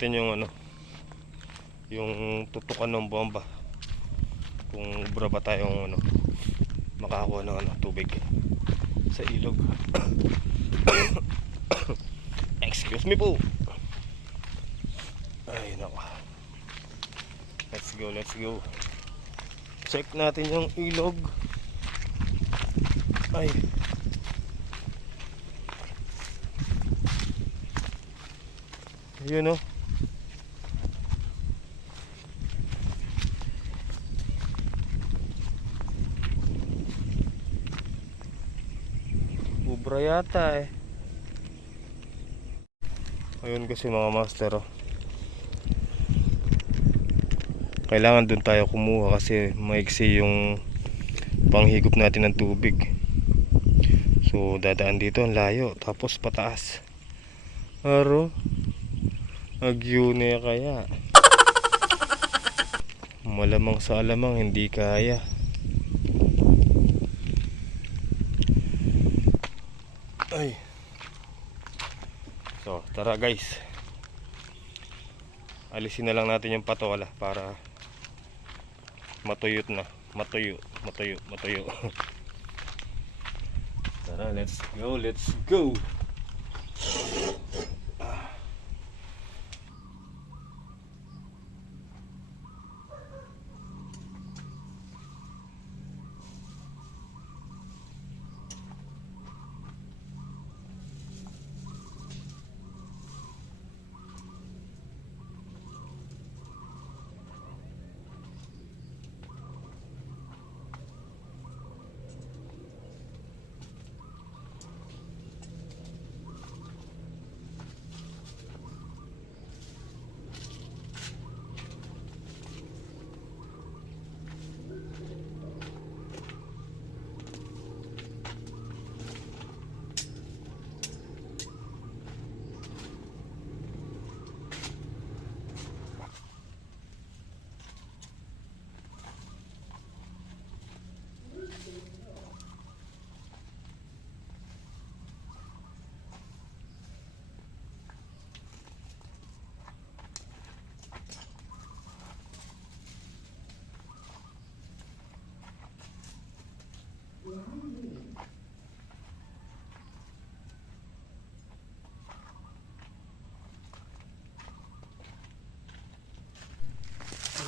natin yung ano, yung tutukan ng bomba. Kung ubra ba tayong ano, makakuha ng ano, tubig sa ilog. Excuse me po. Ay nako. Let's go, let's go. Check natin yung ilog. Ay. Yun o. Ubra yata eh. Ayun kasi mga master oh. Kailangan dun tayo kumuha kasi maiksi yung panghigop natin ng tubig. So dadaan dito ang layo tapos pataas. Aro agyune kaya. Malamang sa alamang hindi kaya. Ay. So tara guys, alisin na lang natin yung patola para matuyot na. Matuyo. Tara, let's go.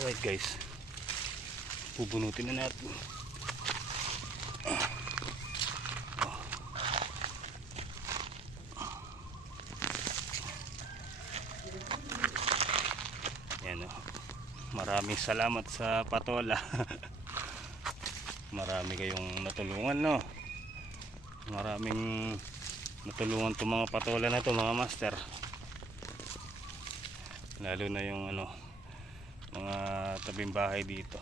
Alright guys, pubunutin na natin. Yan o. Maraming salamat sa patola. Marami kayong natulungan no. Maraming natulungan itong mga patola na to mga master. Lalo na yung ano, mga tabing bahay dito.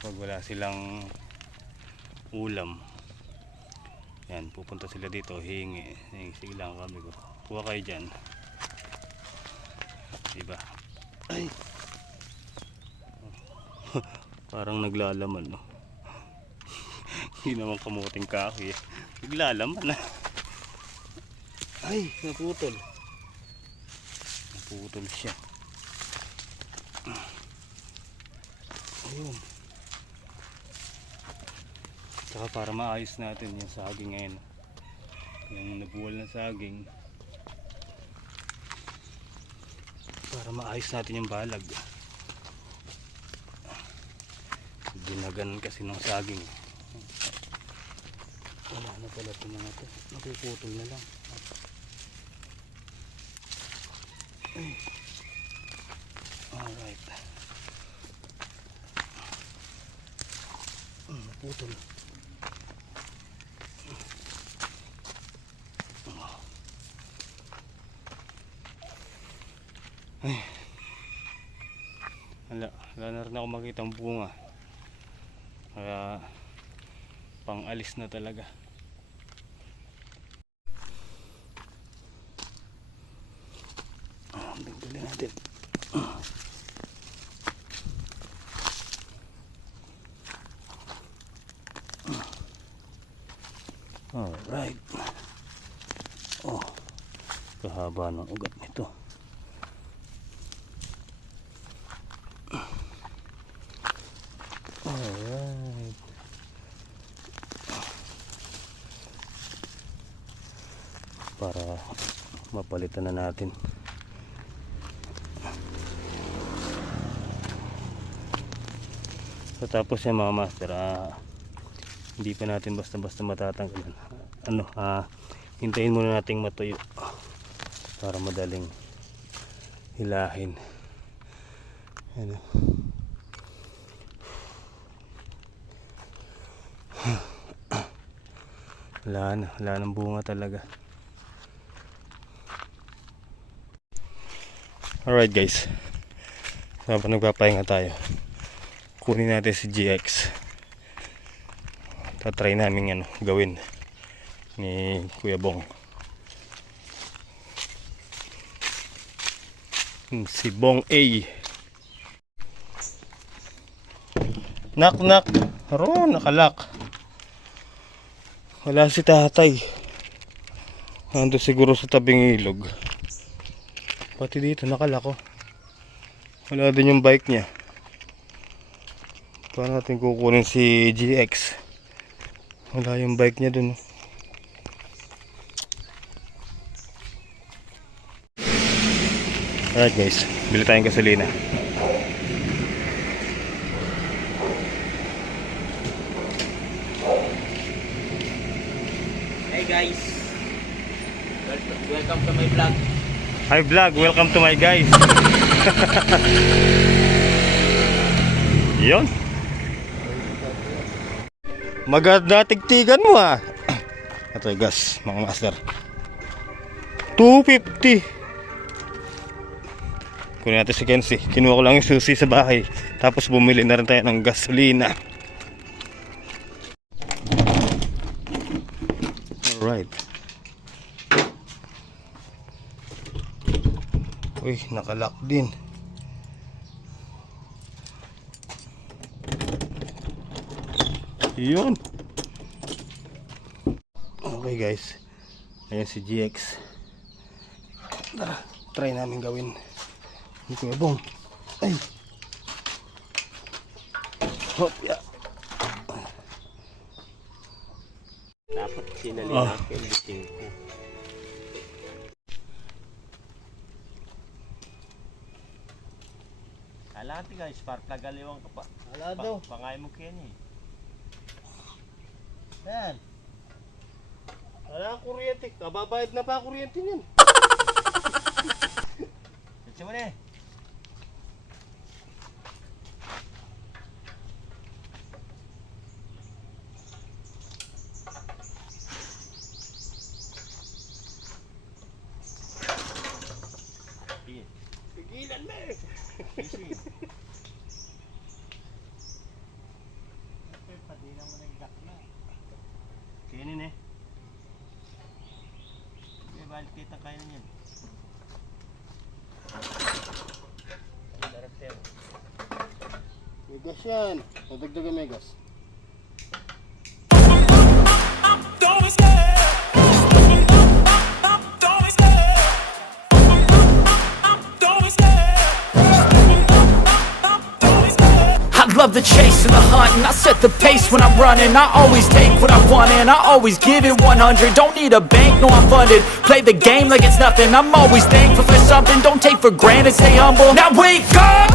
Pag wala silang ulam, yan, pupunta sila dito, hingi silang kami ko. Kuha kayo dyan. Diba? Ay! Parang naglalaman no. Hindi naman kamuting kahoy eh. Naglalaman na. Ay! Naputol. Naputol siya. Ayun. Saka para maayos natin yung saging ngayon, yung nabuwal na saging, para maayos natin yung balag. Dinagan kasi ng saging. Wala na pala ito mga ito, napuputol na lang. Alright. Putol. Ay. Wala na rin ako makita ang bunga. Kaya pang alis na talaga. Bigyan natin. Alright. Oh, haba ng ugat nito. Alright. Para mapalitan na natin. So, tapos yan mga master, hindi pa natin basta-basta matatanggalan. Hintayin muna nating matuyo para madaling hilahin. Ano? Wala nang bunga talaga. Alright guys, habang nagpapahinga tayo, kunin natin si GX. Tatry namin gawin ni Kuya Bong. Si Bong A. Knock knock. Haro, nakalak. Wala si tatay. Nandun siguro sa tabing ilog. Pati dito nakalak, oh. Wala din yung bike niya. Paano natin kukunin si GX? Wala yung bike niya dun. Alright guys, bili tayong gasolina. Hey guys, welcome to my vlog. Hi vlog, welcome to my guys. Yun. Maganda tigtigan mo ah. Ito yung gas mga master, 250. Kunin natin si Kenzie. Kinuha ko lang yung susi sa bahay, tapos bumili na rin tayo ng gasolina. Alright. Uy, nakalock din. Yun. Okay guys, ayan si GX. Tara, try namin gawin ni Kuya Bong. Ay. Hop, ya. Dapat sinali natin bitin ko. Alati guys, para plagaliwang ka pa. Alado. Pangay mo kaya niya. Yan. Wala kuryente. Kababayad na pa kuryente niyan. Sitsi mo na eh. Pigilan mo eh. Padina mo na yung dakla. Kinin eh. May balik kita kaya na yan. Megas yan. Nadagdagan megas. Love the chase and the hunt, and I set the pace when I'm running. I always take what I want and I always give it 100. Don't need a bank, no I'm funded. Play the game like it's nothing. I'm always thankful for something. Don't take for granted, stay humble. Now wake up,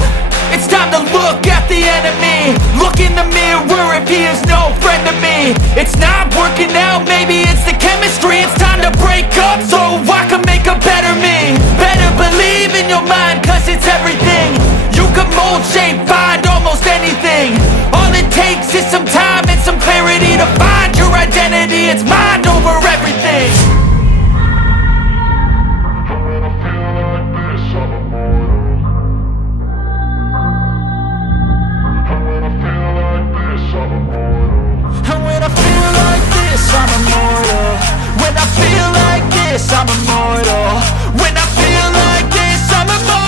it's time to look at the enemy. Look in the mirror if he is no friend to me. It's not working out, maybe it's the chemistry. It's time to break up so I can make a better me. Better believe in your mind, cause it's everything. You can mold, shape, find almost anything. All it takes is some time and some clarity to find your identity. It's mind over everything. And when I feel like this, I'm immortal. When I feel like this, I'm immortal. When I feel like this, I'm immortal.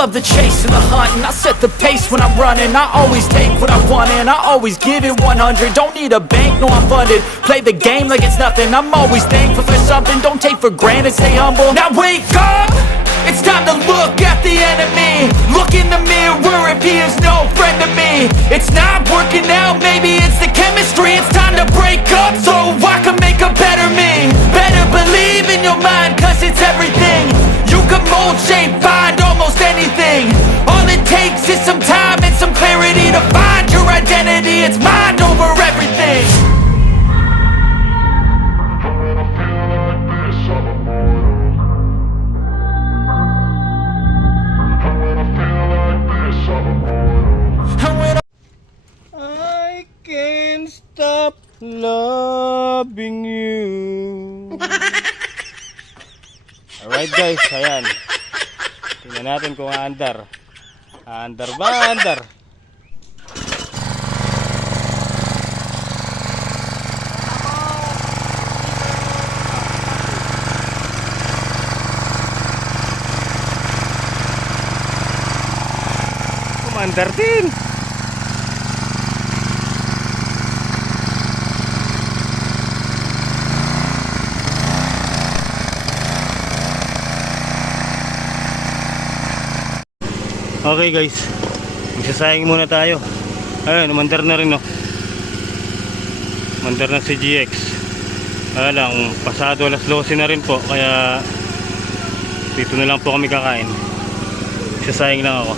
love the chase and the hunt, and I set the pace when I'm running. I always take what I want and I always give it 100. Don't need a bank, no I'm funded. Play the game like it's nothing. I'm always thankful for something. Don't take for granted, stay humble. Now wake up! It's time to look at the enemy. Look in the mirror if he is no friend to me. It's not working out, maybe it's the chemistry. It's time to break up so I can make a better me. Better believe in your mind, cause it's everything. You can mold, shape, find almost anything. All it takes is some time and some clarity to find your identity. It's mind over everything. I can't stop loving you. Alright guys, ayan. Tingnan natin kung aandar. Aandar ba? Aandar. Kumandar din. Okay guys, magsasayang muna tayo. Ayun, umandar na rin, no. Umandar na si GX. Kaya lang, pasado alas 12 na rin po. Kaya dito na lang po kami kakain. Magsasayang lang ako.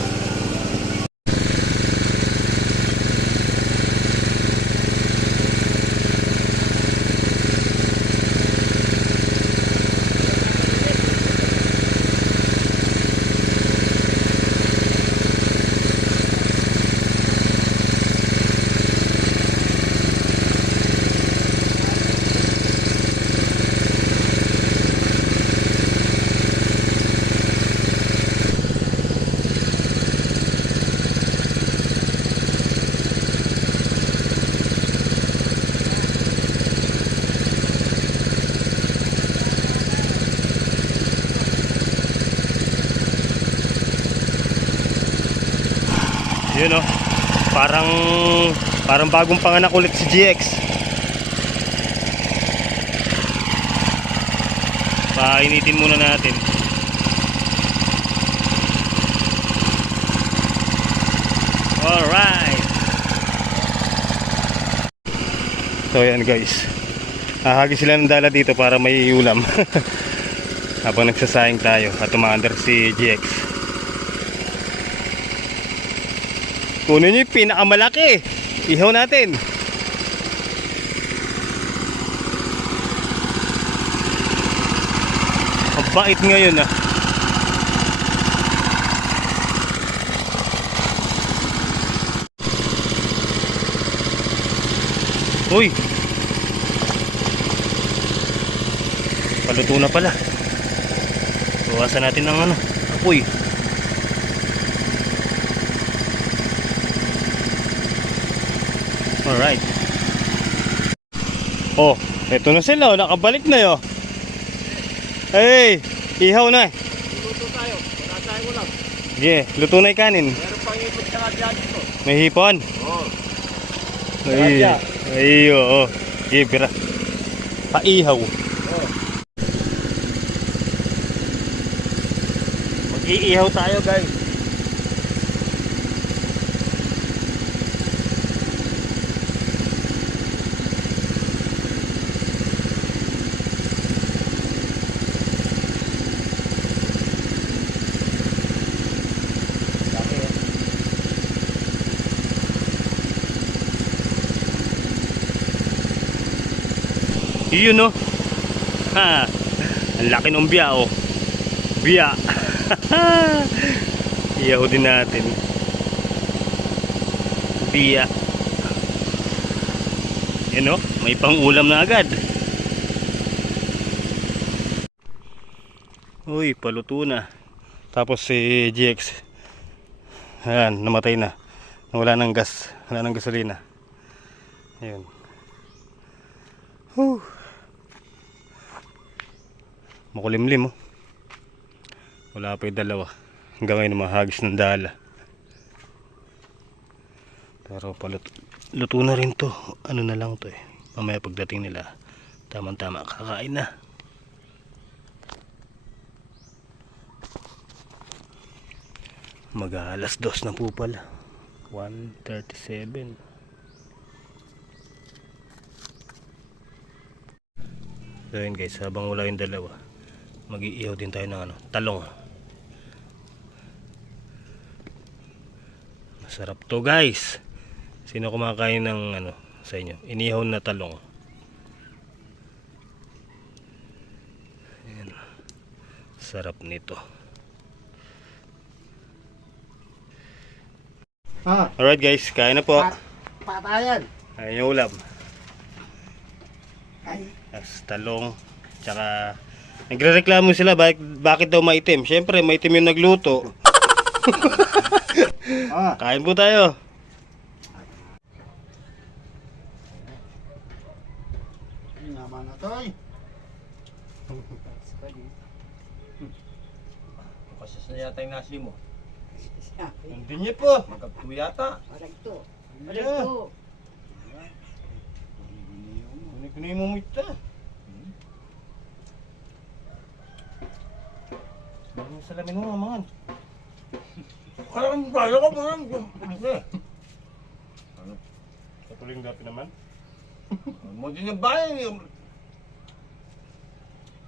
Yun, oh. Parang bagong panganak ulit si GX. Painitin muna natin. Alright. So yan guys, hahagi sila ng dala dito para may ulam. Habang nagsasayang tayo at umaandar si GX. Kunin nyo yung pinakamalaki. Ihaw natin. Ang bait ngayon, ah. Uy, paluto na pala. Bawasan natin ng apoy. Alright. Oh, eto na sila, nakabalik na yo. Hey, ihaw na. Luto tayo. Wala tayo ulam. Yeah, luto na yung kanin. Meron pang ipot na dyan ito. May hipon. Oo. Ay, oo. Yeah, bira. Paihaw. Oo. Mag-iihaw tayo, guys. Yun, no? Ha, ang laki ng biya, oh. Biya. Iyaw din natin. Biya. Yan, no? May pang-ulam na agad. Uy, paluto na. Tapos si GX, ayan, namatay na. Wala ng gas. Wala ng gasolina. Ayun. Whew. Makulimlim, oh. Wala pa yung dalawa. Hanggang ngayon mahagis ng dala. Pero luto na rin to. Ano na lang to eh. Mamaya pagdating nila, tamang-tama kakain na. Mag-alas 2 na po pala. 1:37. So yun guys, habang wala yung dalawa, mag-iihaw din tayo ng talong. Masarap to guys. Sino kumakain ng sa inyo? Inihaw na talong. Ayan. Sarap nito. Alright guys, kain na po. Patayan. Ayun yung ulam. Ay. As talong. Tsaka nagrereklamo sila bakit daw maitim. Siyempre maitim yung nagluto. Kain po tayo. Naman na to eh. Pasas na yata yung nasi mo. Hindi niya po. Magkapto yata. Alagto. Yeah. Kunin mo ito. Bagong salamin mo mamangan. Kaya ang kaya ko mo lang. Patuloy yung dati naman. Mo din yung bayan.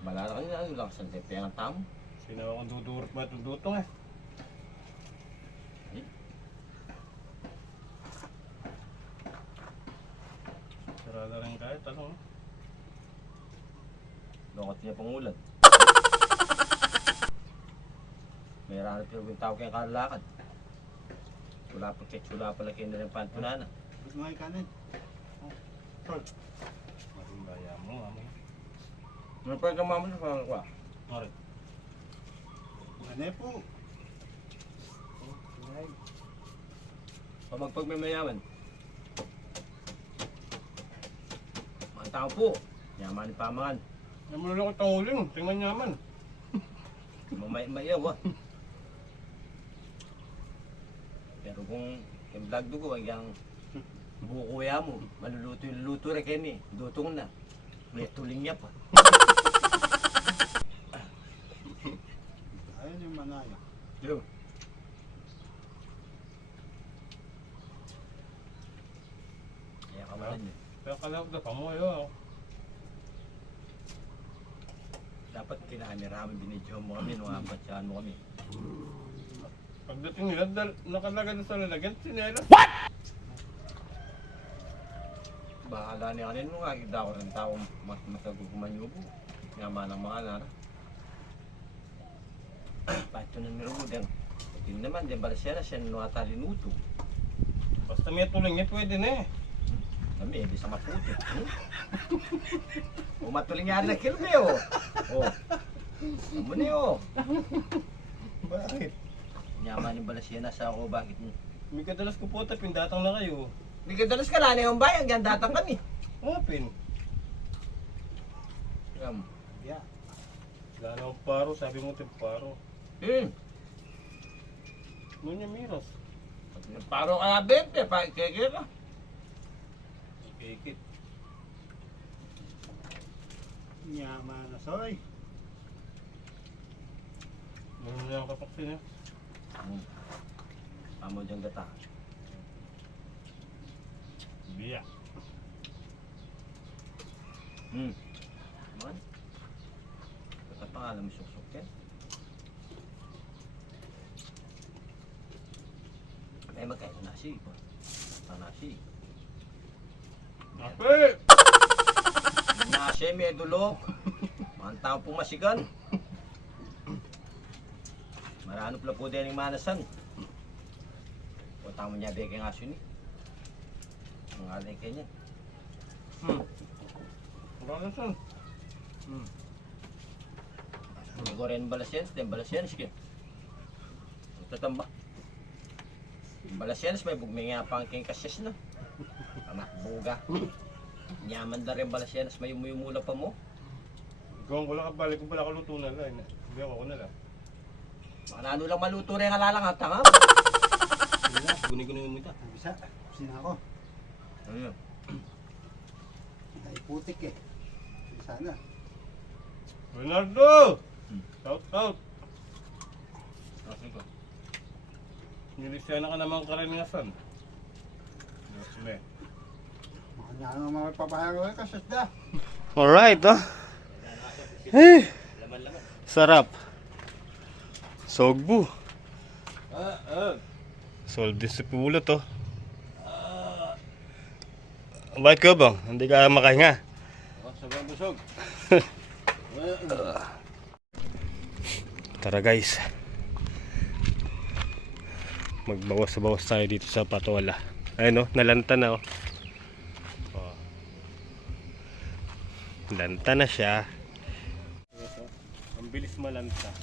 Malala ka nila. Ano lang sa tepe ang tamo. Sinawa kong dudurot mo at dudutong eh. Sarada rin kahit talong. Lokot niya pangulan. May ranap yung tao kayong kalakad. Wala pala kayo na rin pantunana. Gusto mo yung kanin? Marumbaya mo, amoy. Ano pa yung mama sa pangalan ko? Alright. Ano po? Pag may mayaman. Mga tao po. Yaman ni pamangan. Ay mo lang itong uling. Tingnan nyaman. Mayaw ah. Pero kung yung vlog ko, yung buko ya mo, maluluto rin kami. Dutong na. May tuling niya pa. Ayun yung manaya. Yo. Kaya kamalan niya. Kaya kalawag na pamoy. Dapat kinakamera kami, binidyo mo kami, nungampatsyahan mo kami. Pagdating nila, nakalagay na sa lalagyan, sinelas. Bahala niya kanin mo, kakita ko rin tao masaguguman yung ubo. Yaman ang mga nara. Paito na niro mo din. Yun naman, din bala siya na siya nuwata linuto. Basta may tuling niya, pwede na eh. Kami, hindi sa maputi. Umatuling nga rin na kilme, oh. Oh. Amo niyo, oh. Bakit? Yaman yung bala siya na sa ako, bakit mo? May kadalas ko po, pindatang na kayo. Hindi ka dalas ka na, yung bayan, gandatang kami. Open. Yeah. Wala namang paro, sabi mo tip paro. Nunya miras. Paro ka na, bebe, kaya ka. Kikit. Yaman na soy. Meron na yung kapaksin eh. Amo dyan gata. Biya. Man. Kata pangalan mo suksok yan. May magkain na nasi. Nasi. Ape! Nasi, may dulok. Mga tao pumasigan. Marano pala po din yung manasan. O tamo niya beke nga suni. Ang alay kanya. Wala na saan. Hindi ko rin balasyenas, din balasyenas kaya. Tatamba. Balasyenas may bugmay nga pang king kasyas na. Anak buga. Nyaman na rin balasyenas may umuyumula pa mo. Ikaw ko lang kabalik kung pala kaluto na lang. Hindi ako na lang. Manalo lang maluto rin alalang at tanga. Gunin-gunin mo ito. Bisa, sina ako. Ayun. Ay, putik eh. Sana. Bernardo! Shout! Kasi ko. Nilisya na ka naman karanasan. Yes, me. Mga nga naman magpapaharo ka, sasda. Alright, oh. Eh, sarap. Sogbu. Solve this sa pulo to. Bakit ka bang? Hindi ka makahinga. Sobrang busog. Tara guys. Magbawas-bawas tayo dito sa patola. Ayun oh, nalanta na oh. Oh. Lanta na siya. Ang bilis malanta.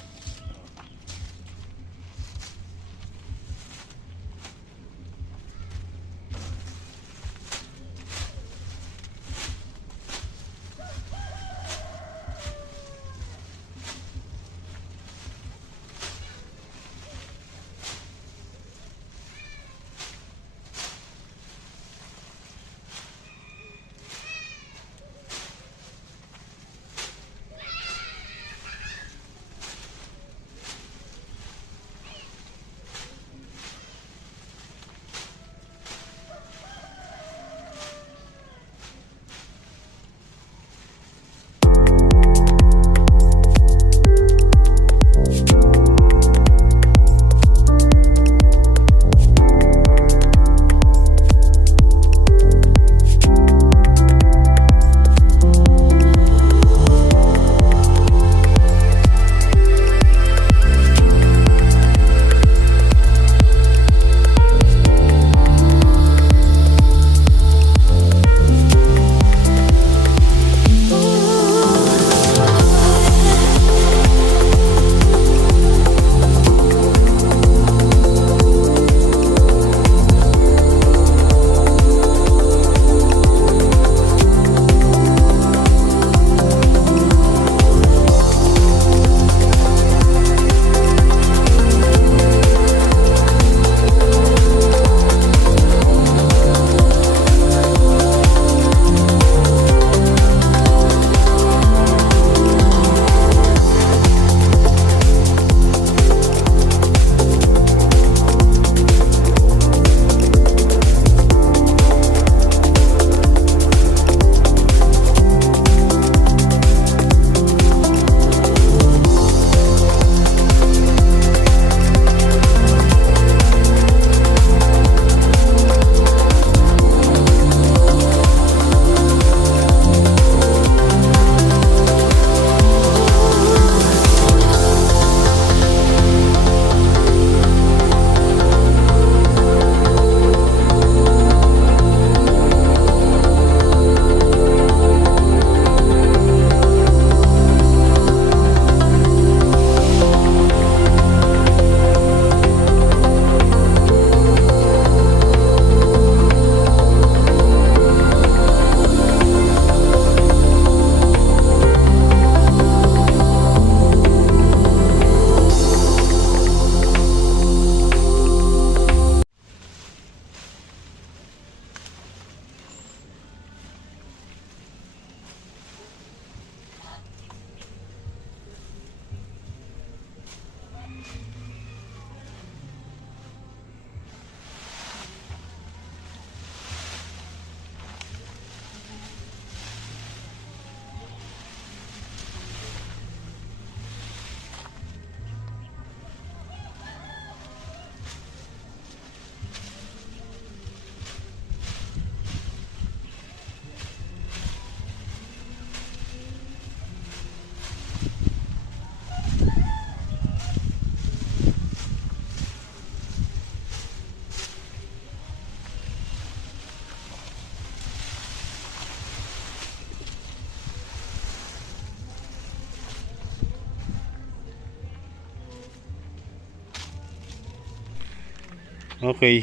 Okay.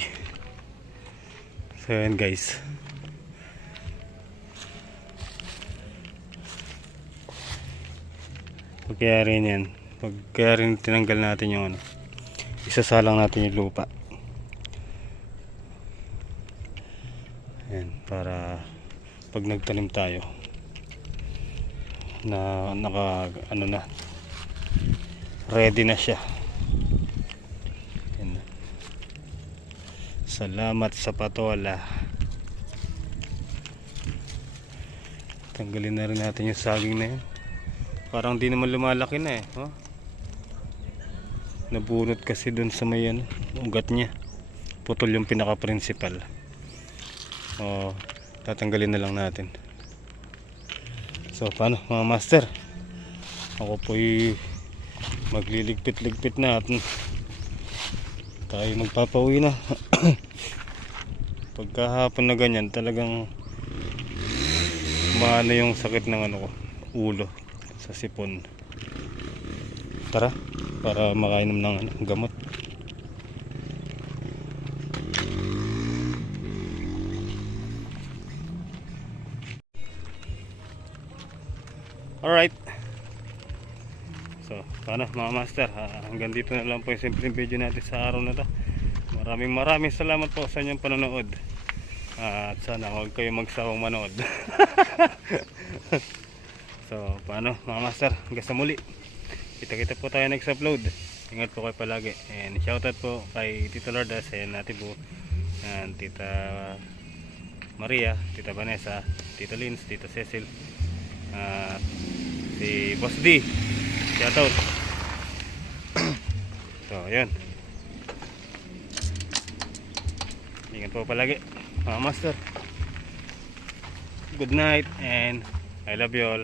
So yan guys. Pagkayari niyan, Kaya rin tinanggal natin yung ano, isasalang natin yung lupa. Ayan, para pag nagtanim tayo na ano na, ready na siya. Ayan. Salamat sa patola. Tanggalin na rin natin yung saging na yun. Parang di naman lumalaki na eh. Oh. Nabunot kasi dun sa may ano, ugat niya. Putol yung pinaka principal. Oh, tatanggalin na lang natin. So paano mga master? Ako po'y magliligpit-ligpit na at tayo magpapauwi na. Pagkahapon na ganyan talagang maano yung sakit ng ano ko, ulo sa sipon. Tara, para makainom ng ano, gamot. Alright. So, paano mga master? Hanggang dito na lang po yung simpleng video natin sa araw na to. Maraming salamat po sa inyong panonood. At sana huwag kayo magsawang manood. So, paano mga master? Hanggang sa muli. Kita-kita po tayo next upload. Ingat po kayo palagi. And shoutout po kay Tito Lourdes and Ate Bu, and Tita Maria, Tita Vanessa, Tita Lins, Tita Cecil, si Boss D. Shoutout. So, yun. Ingat po palagi mga master. Good night and I love you all.